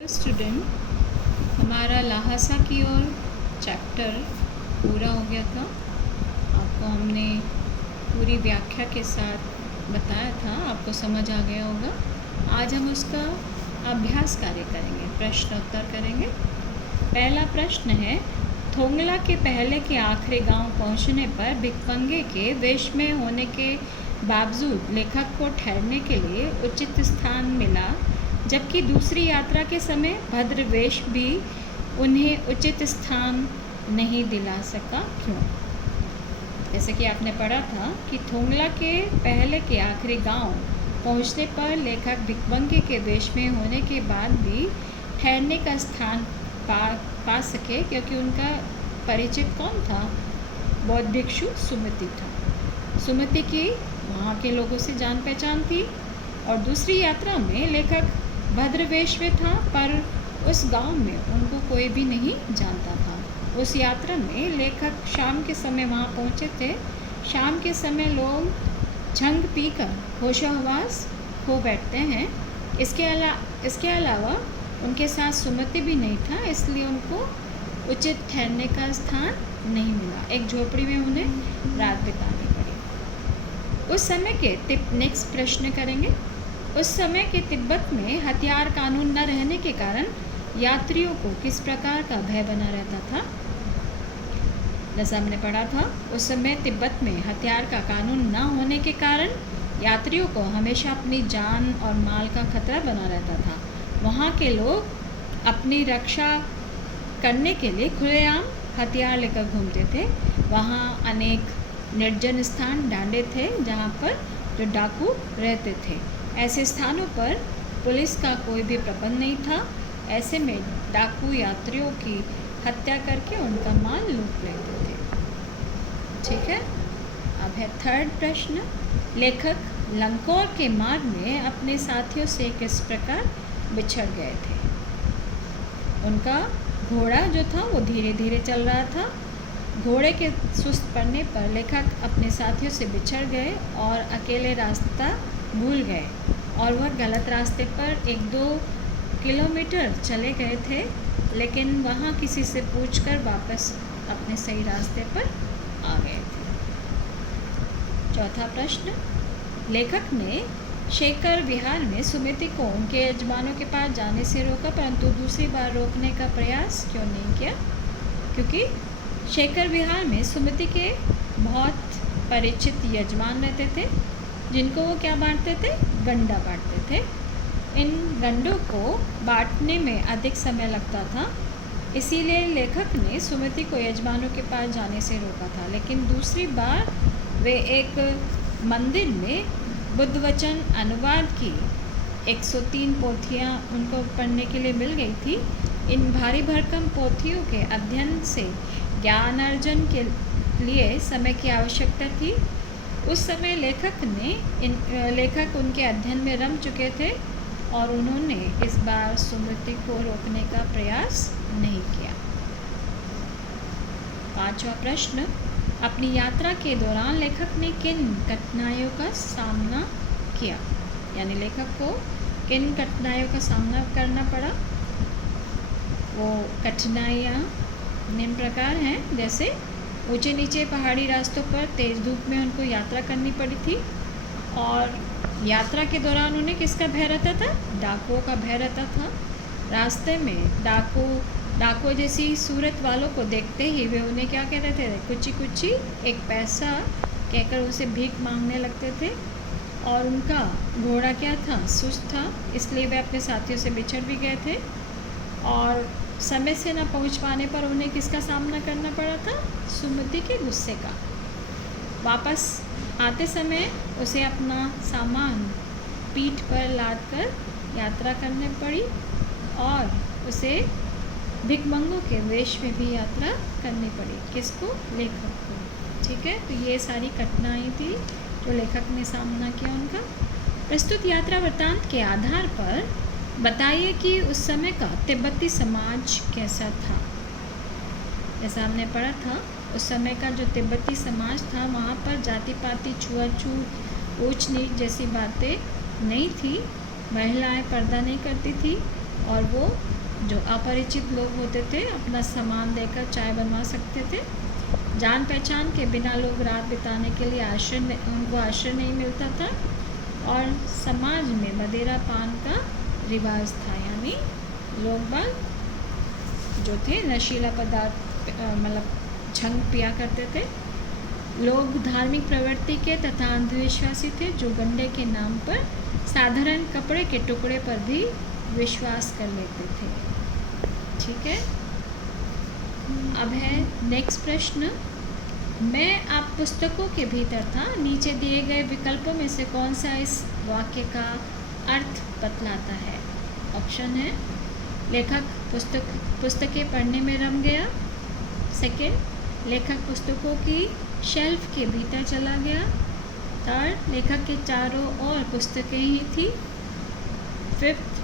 Student, हमारा ल्हासा की ओर chapter पूरा हो गया था। आपको हमने पूरी व्याख्या के साथ बताया था, आपको समझ आ गया होगा। आज हम उसका अभ्यास कार्य करेंगे, प्रश्न उत्तर करेंगे। पहला प्रश्न है, थोंगला के पहले के आखिरी गांव पहुंचने पर भिखमंगे के वेश में होने के बावजूद लेखक को ठहरने के लिए उचित स्थान मिला, जबकि दूसरी यात्रा के समय भद्रवेश भी उन्हें उचित स्थान नहीं दिला सका, क्यों? जैसे कि आपने पढ़ा था कि थोंगला के पहले के आखिरी गांव पहुंचने पर लेखक भिखमंगे के वेश में होने के बाद भी ठहरने का स्थान पा सके, क्योंकि उनका परिचित कौन था? बौद्ध भिक्षु सुमति था। सुमति की वहाँ के लोगों से जान पहचान थी। और दूसरी यात्रा में लेखक भद्रवेश में था, पर उस गांव में उनको कोई भी नहीं जानता था। उस यात्रा में लेखक शाम के समय वहाँ पहुँचे थे। शाम के समय लोग झंग पीकर होशोहवास हो बैठते हैं। इसके अलावा उनके साथ सुमति भी नहीं था, इसलिए उनको उचित ठहरने का स्थान नहीं मिला। एक झोपड़ी में उन्हें रात बितानी पड़ी। उस समय के नेक्स्ट प्रश्न करेंगे। उस समय के तिब्बत में हथियार कानून न रहने के कारण यात्रियों को किस प्रकार का भय बना रहता था? जैसा हमने पढ़ा था, उस समय तिब्बत में हथियार का कानून न होने के कारण यात्रियों को हमेशा अपनी जान और माल का खतरा बना रहता था। वहाँ के लोग अपनी रक्षा करने के लिए खुलेआम हथियार लेकर घूमते थे। वहाँ अनेक निर्जन स्थान डांडे थे जहाँ पर जो डाकू रहते थे। ऐसे स्थानों पर पुलिस का कोई भी प्रबंध नहीं था। ऐसे में डाकू यात्रियों की हत्या करके उनका माल लूट लेते थे। ठीक है, अब है थर्ड प्रश्न। लेखक लंकोर के मार्ग में अपने साथियों से किस प्रकार बिछड़ गए थे? उनका घोड़ा जो था वो धीरे धीरे चल रहा था। घोड़े के सुस्त पड़ने पर लेखक अपने साथियों से बिछड़ गए और अकेले रास्ता भूल गए, और वह गलत रास्ते पर 1-2 किलोमीटर चले गए थे, लेकिन वहाँ किसी से पूछकर वापस अपने सही रास्ते पर आ गए थे। चौथा प्रश्न, लेखक ने शेखर विहार में सुमति को उनके यजमानों के पास जाने से रोका, परंतु दूसरी बार रोकने का प्रयास क्यों नहीं किया? क्योंकि शेखर विहार में सुमति के बहुत परिचित यजमान रहते थे, जिनको वो क्या बांटते थे? गंडा बांटते थे। इन गंडों को बांटने में अधिक समय लगता था, इसीलिए लेखक ने सुमति को यजमानों के पास जाने से रोका था। लेकिन दूसरी बार वे एक मंदिर में बुद्ध वचन अनुवाद की 103 पोथियाँ उनको पढ़ने के लिए मिल गई थी। इन भारी भरकम पोथियों के अध्ययन से ज्ञान अर्जन के लिए समय की आवश्यकता थी। उस समय लेखक उनके अध्ययन में रम चुके थे, और उन्होंने इस बार सुमति को रोकने का प्रयास नहीं किया। पांचवा प्रश्न, अपनी यात्रा के दौरान लेखक ने किन कठिनाइयों का सामना किया? यानी लेखक को किन कठिनाइयों का सामना करना पड़ा? वो कठिनाइयाँ निम्न प्रकार हैं, जैसे ऊंचे नीचे पहाड़ी रास्तों पर तेज़ धूप में उनको यात्रा करनी पड़ी थी, और यात्रा के दौरान उन्हें किसका भय रहता था? डाकुओं का भय रहता था। रास्ते में डाकुओं जैसी सूरत वालों को देखते ही वे उन्हें क्या कहते थे? कुची कुची, एक पैसा कहकर उनसे भीख मांगने लगते थे। और उनका घोड़ा क्या था? सुस्त था, इसलिए वे अपने साथियों से बिछड़ भी गए थे। और समय से न पहुंच पाने पर उन्हें किसका सामना करना पड़ा था? सुमति के गुस्से का। वापस आते समय उसे अपना सामान पीठ पर लाद कर यात्रा करनी पड़ी, और उसे भिखमंगों के वेश में भी यात्रा करनी पड़ी। किसको? लेखक को। ठीक है, तो ये सारी कठिनाई थी जो लेखक ने सामना किया उनका। प्रस्तुत यात्रा वृत्तांत के आधार पर बताइए कि उस समय का तिब्बती समाज कैसा था? जैसा हमने पढ़ा था, उस समय का जो तिब्बती समाज था, वहाँ पर जाति पाति, छुआछूत, ऊंच नीच जैसी बातें नहीं थी। महिलाएं पर्दा नहीं करती थी, और वो जो अपरिचित लोग होते थे अपना सामान देकर चाय बनवा सकते थे। जान पहचान के बिना लोग रात बिताने के लिए उनको आश्रय नहीं मिलता था। और समाज में मदिरा पान का रिवाज था, यानी लोग बाग जो थे नशीला पदार्थ मतलब झंग पिया करते थे। लोग धार्मिक प्रवृत्ति के तथा अंधविश्वासी थे जो गंडे के नाम पर साधारण कपड़े के टुकड़े पर भी विश्वास कर लेते थे। ठीक है, अब है नेक्स्ट प्रश्न। मैं आप पुस्तकों के भीतर था, नीचे दिए गए विकल्पों में से कौन सा इस वाक्य का अर्थ बतलाता है? ऑप्शन है लेखक पुस्तकें पढ़ने में रम गया। सेकंड, लेखक पुस्तकों की शेल्फ के भीतर चला गया। थर्ड, लेखक के चारों ओर पुस्तकें ही थी। फिफ्थ,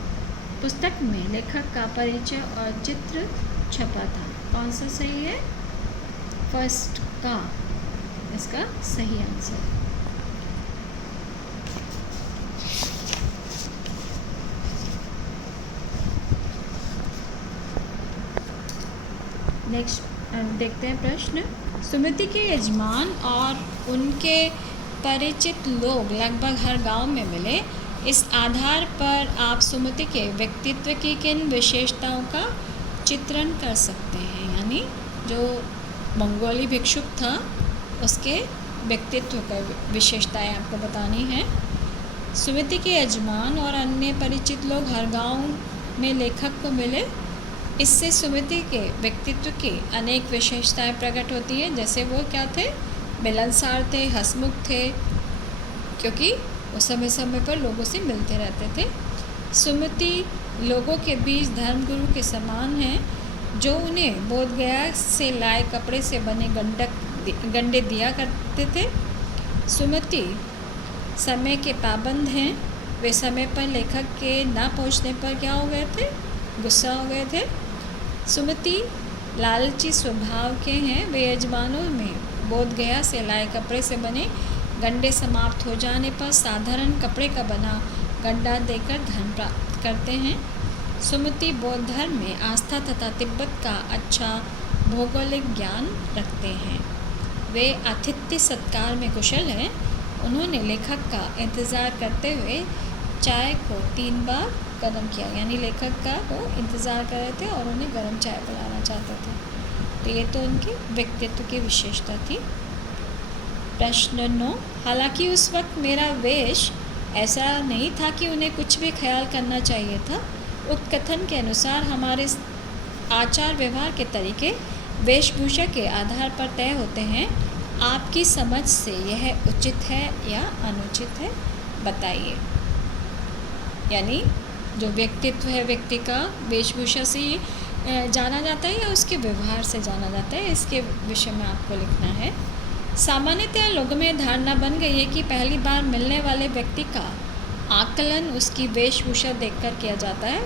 पुस्तक में लेखक का परिचय और चित्र छपा था। कौन सा सही है? फर्स्ट का इसका सही आंसर। नेक्स्ट देखते हैं प्रश्न। सुमति के यजमान और उनके परिचित लोग लगभग हर गांव में मिले। इस आधार पर आप सुमति के व्यक्तित्व की किन विशेषताओं का चित्रण कर सकते हैं? यानी जो मंगोली भिक्षुक था उसके व्यक्तित्व का विशेषताएं आपको बतानी है। सुमति के यजमान और अन्य परिचित लोग हर गांव में लेखक को मिले। इससे सुमति के व्यक्तित्व की अनेक विशेषताएं प्रकट होती हैं। जैसे वो क्या थे? मिलनसार थे, हंसमुख थे, क्योंकि वो समय समय पर लोगों से मिलते रहते थे। सुमति लोगों के बीच धर्मगुरु के समान हैं, जो उन्हें बोधगया से लाए कपड़े से बने गंडे दिया करते थे। सुमति समय के पाबंद हैं। वे समय पर लेखक के ना पहुंचने पर क्या हो गए थे? गुस्सा हो गए थे। सुमति लालची स्वभाव के हैं। वे यजमानों में बोधगया से लाए कपड़े से बने गंडे समाप्त हो जाने पर साधारण कपड़े का बना गंडा देकर धन प्राप्त करते हैं। सुमति बौद्ध धर्म में आस्था तथा तिब्बत का अच्छा भौगोलिक ज्ञान रखते हैं। वे आतिथ्य सत्कार में कुशल हैं। उन्होंने लेखक का इंतज़ार करते हुए चाय को 3 बार गर्म किया, यानी लेखक का वो इंतज़ार कर रहे थे और उन्हें गर्म चाय पिलाना चाहते थे। तो ये तो उनके व्यक्तित्व की विशेषता थी। प्रश्न 9। हालांकि उस वक्त मेरा वेश ऐसा नहीं था कि उन्हें कुछ भी ख्याल करना चाहिए था। उक्त कथन के अनुसार हमारे आचार व्यवहार के तरीके वेशभूषा के आधार पर तय होते हैं। आपकी समझ से यह उचित है या अनुचित है, बताइए। यानी जो व्यक्तित्व है व्यक्ति का वेशभूषा से जाना जाता है या उसके व्यवहार से जाना जाता है, इसके विषय में आपको लिखना है। सामान्यतः लोगों में धारणा बन गई है कि पहली बार मिलने वाले व्यक्ति का आकलन उसकी वेशभूषा देखकर किया जाता है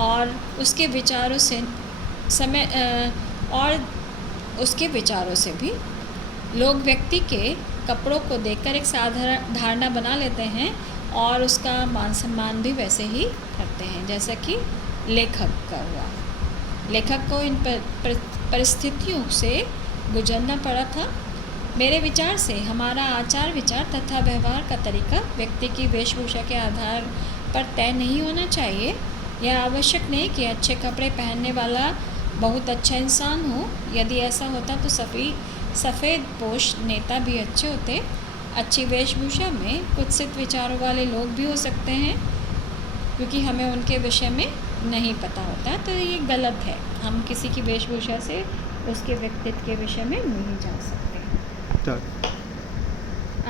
और उसके विचारों से भी लोग व्यक्ति के कपड़ों को देखकर एक साधारण धारणा बना लेते हैं और उसका मान सम्मान भी वैसे ही करते हैं, जैसा कि लेखक का हुआ। लेखक को इन परिस्थितियों से गुजरना पड़ा था। मेरे विचार से हमारा आचार विचार तथा व्यवहार का तरीका व्यक्ति की वेशभूषा के आधार पर तय नहीं होना चाहिए। यह आवश्यक नहीं कि अच्छे कपड़े पहनने वाला बहुत अच्छा इंसान हो। यदि ऐसा होता तो सफ़ेद पोश नेता भी अच्छे होते। अच्छी वेशभूषा में कुत्सित विचारों वाले लोग भी हो सकते हैं, क्योंकि हमें उनके विषय में नहीं पता होता। तो ये गलत है, हम किसी की वेशभूषा से उसके व्यक्तित्व के विषय में नहीं जा सकते।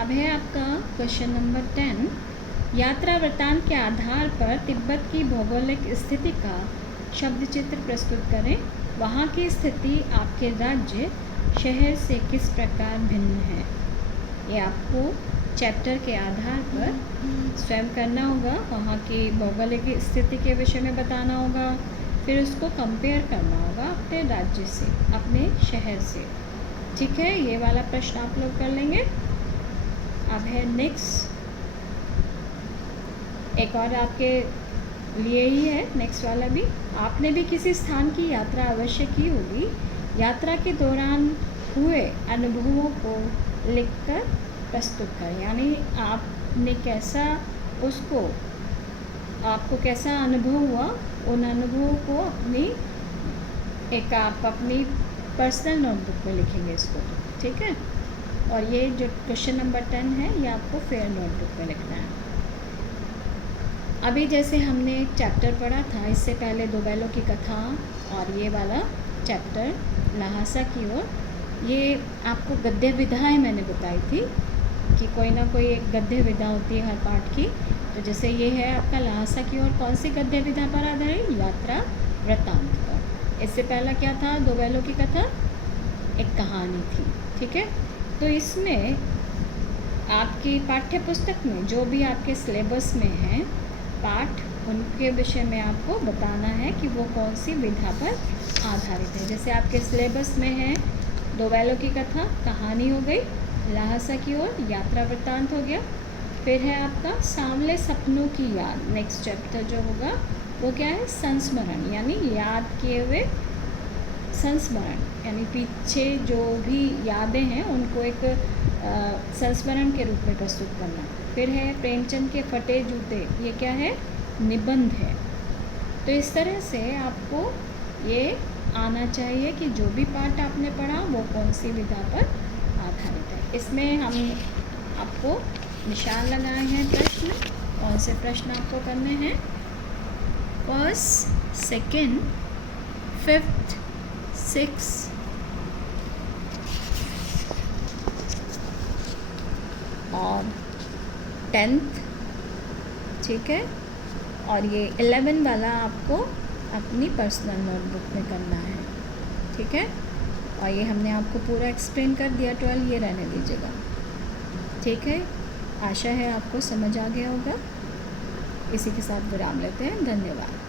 अब है आपका क्वेश्चन नंबर 10। यात्रा वृत्तांत के आधार पर तिब्बत की भौगोलिक स्थिति का शब्द चित्र प्रस्तुत करें। वहाँ की स्थिति आपके राज्य शहर से किस प्रकार भिन्न है? ये आपको चैप्टर के आधार पर स्वयं करना होगा। वहाँ की भौगोलिक स्थिति के विषय में बताना होगा, फिर उसको कंपेयर करना होगा अपने राज्य से, अपने शहर से। ठीक है, ये वाला प्रश्न आप लोग कर लेंगे। अब है नेक्स्ट, एक और आपके लिए ही है नेक्स्ट वाला भी। आपने भी किसी स्थान की यात्रा अवश्य की होगी। यात्रा के दौरान हुए अनुभवों को लिखकर प्रस्तुत करें, यानी आपने कैसा उसको आपको कैसा अनुभव हुआ, उन अनुभवों को आप अपनी पर्सनल नोटबुक में लिखेंगे इसको, ठीक है। और ये जो क्वेश्चन नंबर 10 है ये आपको फेयर नोटबुक में लिखना है। अभी जैसे हमने एक चैप्टर पढ़ा था इससे पहले, दो बैलों की कथा, और ये वाला चैप्टर ल्हासा की ओर, ये आपको गद्य विधाएँ मैंने बताई थी कि कोई ना कोई एक गद्य विधा होती है हर पाठ की। तो जैसे ये है आपका ल्हासा की ओर, कौन सी गद्य विधा पर आधारित? यात्रा वृत्तांत पर। इससे पहला क्या था? दो बैलों की कथा एक कहानी थी, ठीक है। तो इसमें आपकी पाठ्य पुस्तक में जो भी आपके सिलेबस में है पाठ, उनके विषय में आपको बताना है कि वो कौन सी विधा पर आधारित है। जैसे आपके सिलेबस में है दो बैलों की कथा कहानी हो गई, ल्हासा की ओर यात्रा वृत्तांत हो गया, फिर है आपका सांवले सपनों की याद। नेक्स्ट चैप्टर जो होगा वो क्या है? संस्मरण, यानी याद किए हुए संस्मरण, यानी पीछे जो भी यादें हैं उनको एक संस्मरण के रूप में प्रस्तुत करना। फिर है प्रेमचंद के फटे जूते, ये क्या है? निबंध है। तो इस तरह से आपको ये आना चाहिए कि जो भी पाठ आपने पढ़ा वो कौन सी विधा पर आधारित है। इसमें हम आपको निशान लगाए हैं प्रश्न, कौन से प्रश्न आपको करने हैं? फर्स्ट, सेकंड, फिफ्थ, सिक्स और 10th, ठीक है। और ये 11 वाला आपको अपनी पर्सनल नोटबुक में करना है, ठीक है। और ये हमने आपको पूरा एक्सप्लेन कर दिया 12, ये रहने दीजिएगा, ठीक है। आशा है आपको समझ आ गया होगा। इसी के साथ विराम लेते हैं। धन्यवाद।